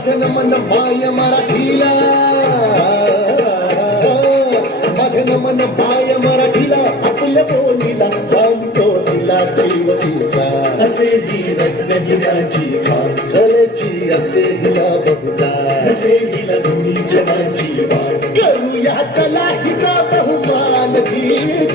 माझं मन माय मराठीला. माझं मन माय मराठीला आपल्या बोलीला बांधतो तिला जीव तिला असे ही रत्न हिराची खान कलेची असे हिला बघजा. असे हिला जुनी जगाची वाट. करूया चला हिचा बहुमान जी